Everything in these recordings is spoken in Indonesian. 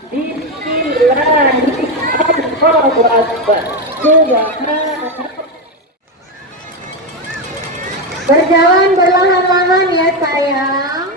Bismillahirrahmanirrahim. Allahu Akbar. Berjalan perlahan-lahan ya sayang.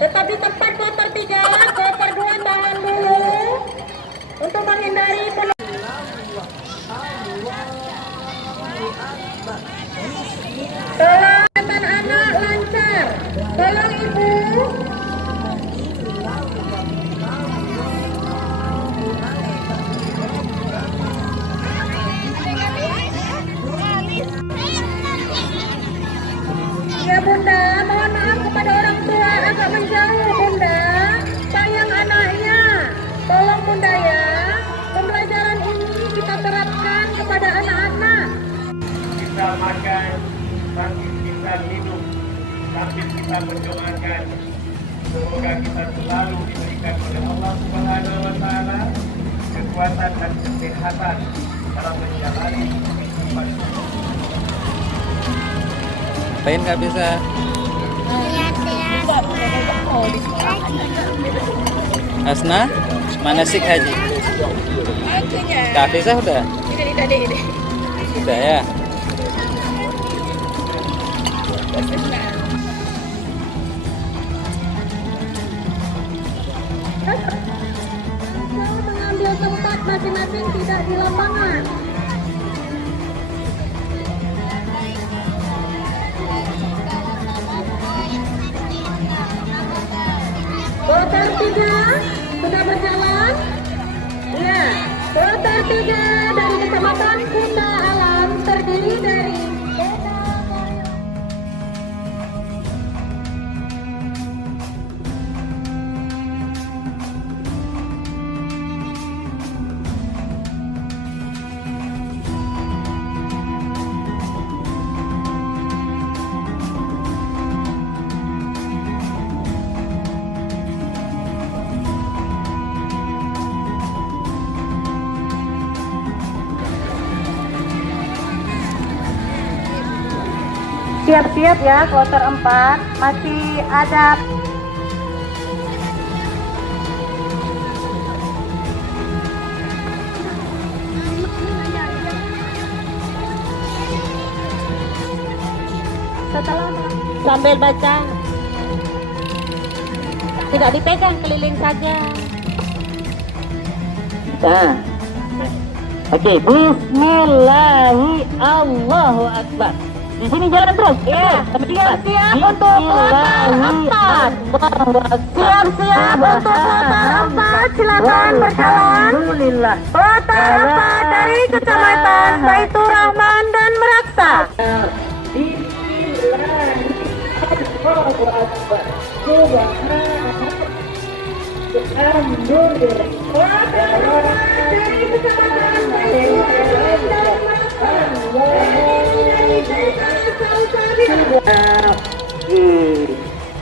Tetap di tempat kloter 3, kloter 2 tahan dulu untuk menghindari tolong anak lancar, tolong ibu. Ya bunda, mohon maaf kepada orang tua agak menjauh bunda, sayang anaknya. Tolong bunda ya, pembelajaran ini kita terapkan kepada anak-anak. Kita makan sambil kita hidup, sambil kita mendoakan. Semoga kita selalu diberikan oleh Allah Subhanahu wa Ta'ala kekuatan dan kesehatan dalam menjalani kehidupan. Ngapain nggak bisa? Asna, manasik haji. Kak Afisa udah? Sudah ya. Mengambil tempat masing-masing tidak di lapangan. Kloter 3 sudah berjalan. Ya, kloter 3 dari Kecamatan Kuta Alam terdiri dari siap-siap ya, kloter 4 masih ada. Setelah sambil baca, tidak dipegang, keliling saja. Nah. Oke, Bismillahi Allahu Akbar. Di sini jalan terus. Ya, siap-siap untuk kloter 4. Siap-siap untuk kloter 4. Silakan berjalan. Alhamdulillah. Kloter 4 dari Kecamatan Baitur Rahman dan Meraksa. Allahu Akbar. Alhamdulillah. Kloter 4 dari Kecamatan Baitur Rahman dan Meraksa.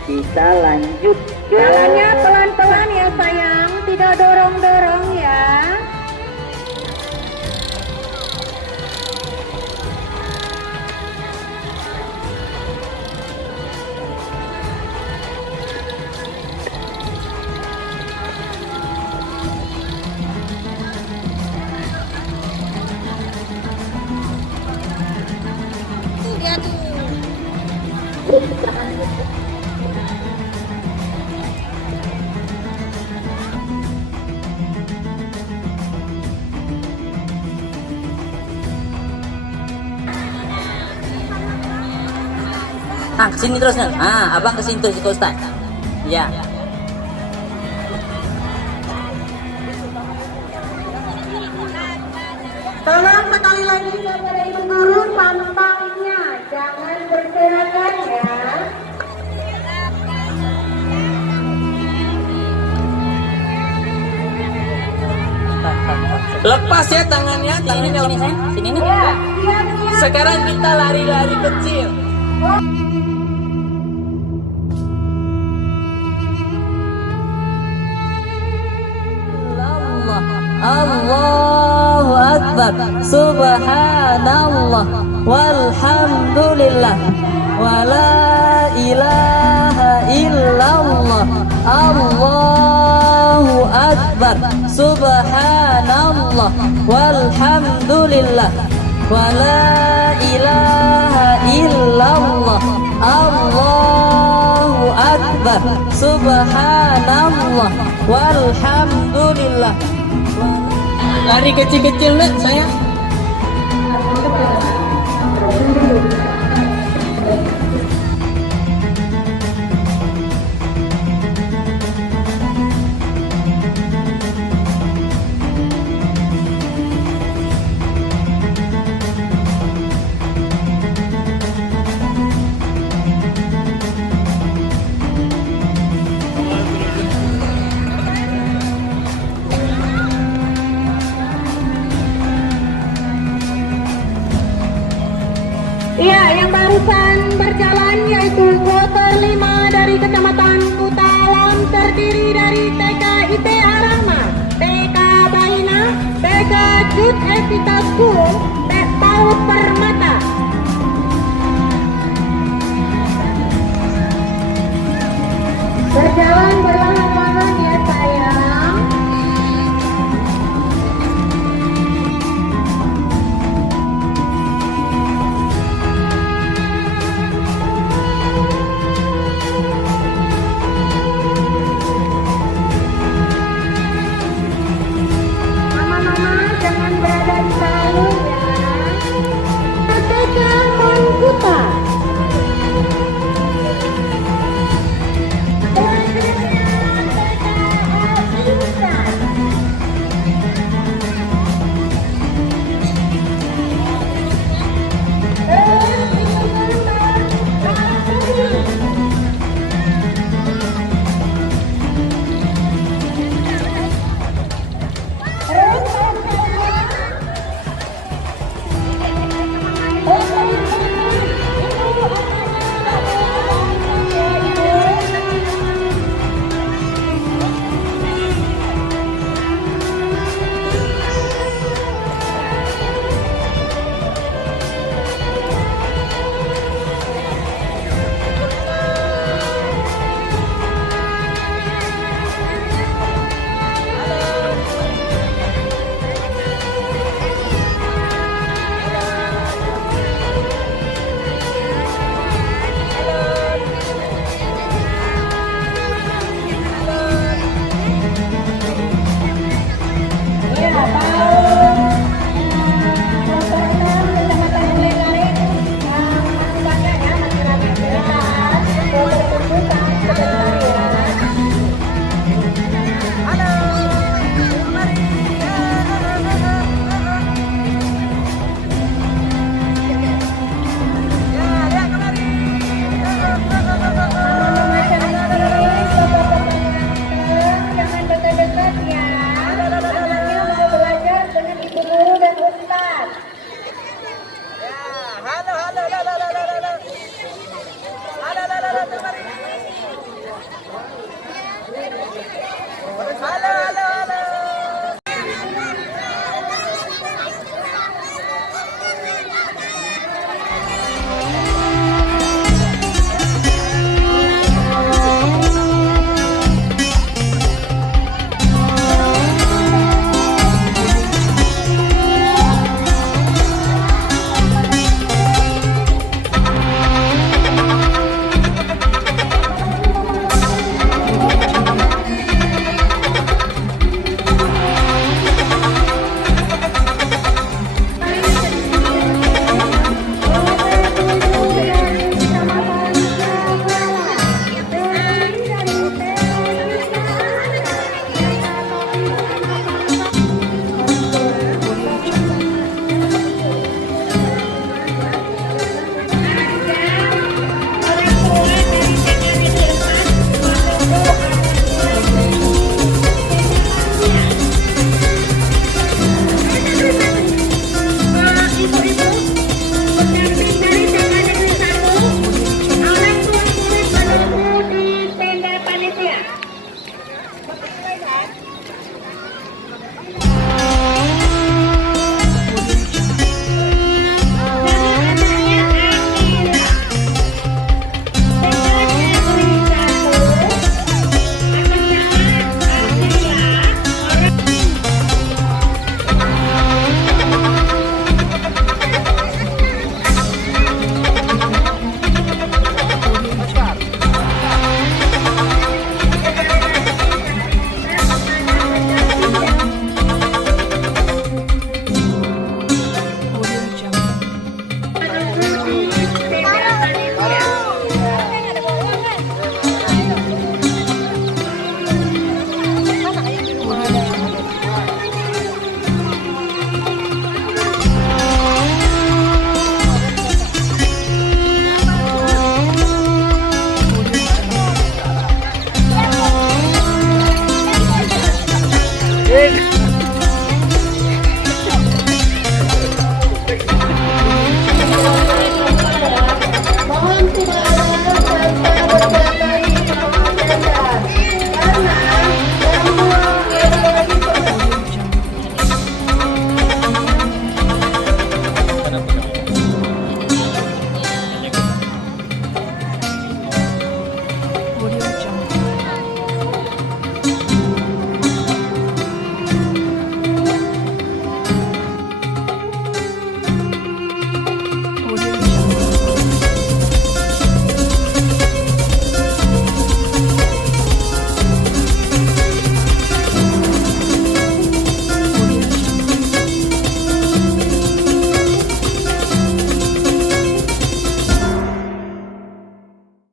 Kita lanjut. Jalannya pelan-pelan ya sayang, tidak dorong-dorong ya. Kesini terus nih. Abang kesini terus ke Ustaz. Ya. Tolong sekali lagi kepada ibu guru pantangnya, jangan berserakan ya. Lepas ya tangannya, tangannya Sini, sayang. Sini nih. Ya, siap-siap. Sekarang kita lari-lari kecil. Allahu Akbar, Subhanallah, walhamdulillah, wa la ilaha illallah, Allahu Akbar, Subhanallah, walhamdulillah, wa la ilaha illallah, Allahu Akbar, Subhanallah, walhamdulillah. Lari kecil-kecil nak saya. Iya, yang barusan berjalan yaitu kloter 5 dari Kecamatan Kuta Alam terdiri dari TK IT Arama, TK Baina, TK Jud Evita School,